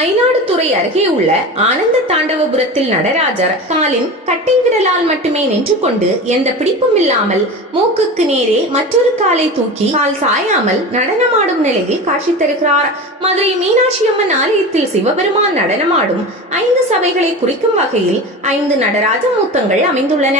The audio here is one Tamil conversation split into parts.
மயிலாடுதுறை அருகே உள்ள ஆனந்த தாண்டவபுரத்தில் நடராஜர் காலின் கட்டை விரலால் மட்டுமே நின்று கொண்டு எந்த பிடிப்பும் இல்லாமல் மூக்குக்கு நேரே மற்றொரு காலை தூக்கி கால் சாயாமல் நடனமாடும் நிலையில் காட்சி தருகிறார். மதுரை மீனாட்சி அம்மன் ஆலயத்தில் சிவபெருமான் நடனமாடும் 5 சபைகளை குறிக்கும் வகையில் 5 நடராஜ மூர்த்தங்கள் அமைந்துள்ளன.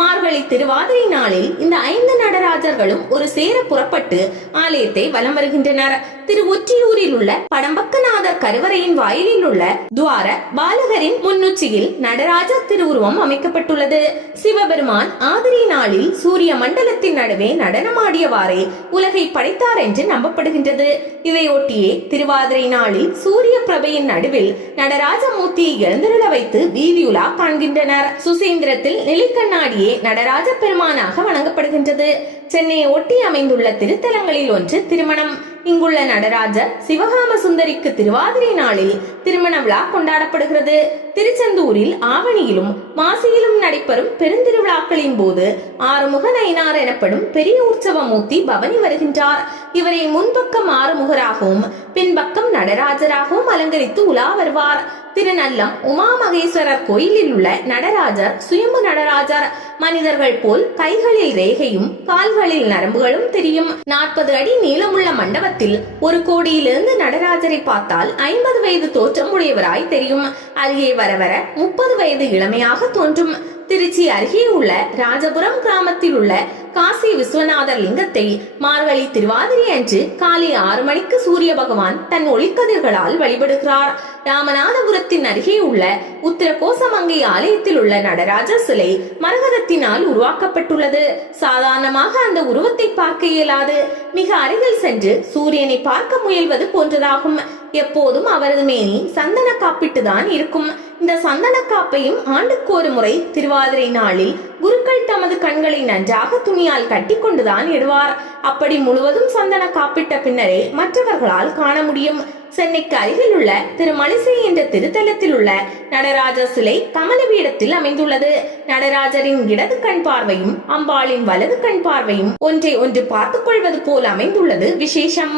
மார்கழி திருவாதிரை நாளில் இந்த 5 நடராஜர்களும் ஒரு சேர புறப்பட்டு ஆலயத்தை வலம் வருகின்றனர். திரு ஒற்றியூரில் உள்ள படம்பக்கநாதர் கருவறையின் வாயிலில் உள்ள துவார பாலகரின் முன்னுச்சியில் நடராஜர் திருவுருவம் அமைக்கப்பட்டுள்ளது. சிவபெருமான் ஆதிரை நாளில் சூரிய மண்டலத்தின் நடுவே நடனமாடியவாறே உலகை படைத்தார் என்று நம்பப்படுகின்றது. இதையொட்டியே திருவாதிரை நாளில் சூரிய பிரபையின் நடுவில் நடராஜ மூர்த்தியை எழுந்தருள வைத்து வீதியுலா காண்கின்றனர். சுசீந்திரத்தில் நிலைக்கண்ணாடியே நடராஜ பெருமானாக வணங்கப்படுகின்றது. சென்னையை ஒட்டி அமைந்துள்ள திருத்தலங்களில் ஒன்று திருமணம். இங்குள்ள நடராஜர் சிவகாம சுந்தரிக்கு திருவாதிரை நாளில் திருமண விழா கொண்டாடப்படுகிறது. திருச்செந்தூரில் ஆவணியிலும் மாசியிலும் நடைபெறும் பெருந்திருவிழாக்களின் போது ஆறுமுக நயினார் எனப்படும் பெரிய உற்சவ மூர்த்தி பவனி வருகின்றார். இவரை முன்பக்கம் ஆறுமுகராகவும் பின்பக்கம் நடராஜராகவும் அலங்கரித்து உலா வருவார். திருநல்லம் உமா மகேஸ்வரர் கோயிலில் உள்ள நடராஜர் சுயம்பு நடராஜர். மனிதர்கள் போல் கைகளில் ரேகையும் கால்களில் நரம்புகளும் தெரியும். 40 அடி நீளமுள்ள மண்டபத்தில் ஒரு கோடியிலிருந்து நடராஜரை பார்த்தால் 50 வயது தோற்றம் உடையவராய் தெரியும். அருகே வர வர 30 வயது இளமையாக தோன்றும். திருச்சி அருகே உள்ள ராஜபுரம் கிராமத்தில் உள்ள காசி விஸ்வநாதர் லிங்கத்தை மார்கழி திருவாதிரை அன்று காலை 6 மணிக்கு சூரிய பகவான் தன் ஒளிக்கதிர்களால் வழிபடுகிறார். ராமநாதபுரத்தின் அருகே உள்ள உத்திரகோசமங்கை ஆலயத்தில் உள்ள நடராஜர் சிலை மரகதத்தினால் உருவாக்கப்பட்டுள்ளது. சாதாரணமாக அந்த உருவத்தை பார்க்க இயலாது. மிக அருகில் சென்று சூரியனை பார்க்க முயல்வது போன்றதாகும். எப்போதும் அவரது மேனி சந்தன காப்பிட்டுதான் இருக்கும். இந்த சந்தன காப்பையும் ஆண்டுக்கு ஒரு முறை திருவாதிரை நாளில் குருக்கள் தமது கண்களை நன்றாக துணியால் கட்டி கொண்டுதான் இடுவார். அப்படி முழுவதும் சந்தன காப்பிட்ட பின்னரே மற்றவர்களால் காண முடியும். சென்னைக்கு அருகில் உள்ள திருமலிசை என்ற திருத்தலத்தில் உள்ள நடராஜர் சிலை கமலபீடத்தில் அமைந்துள்ளது. நடராஜரின் இடது கண் பார்வையும் அம்பாளின் வலது கண் பார்வையும் ஒன்றை ஒன்று பார்த்துக் கொள்வது போல் அமைந்துள்ளது விசேஷம்.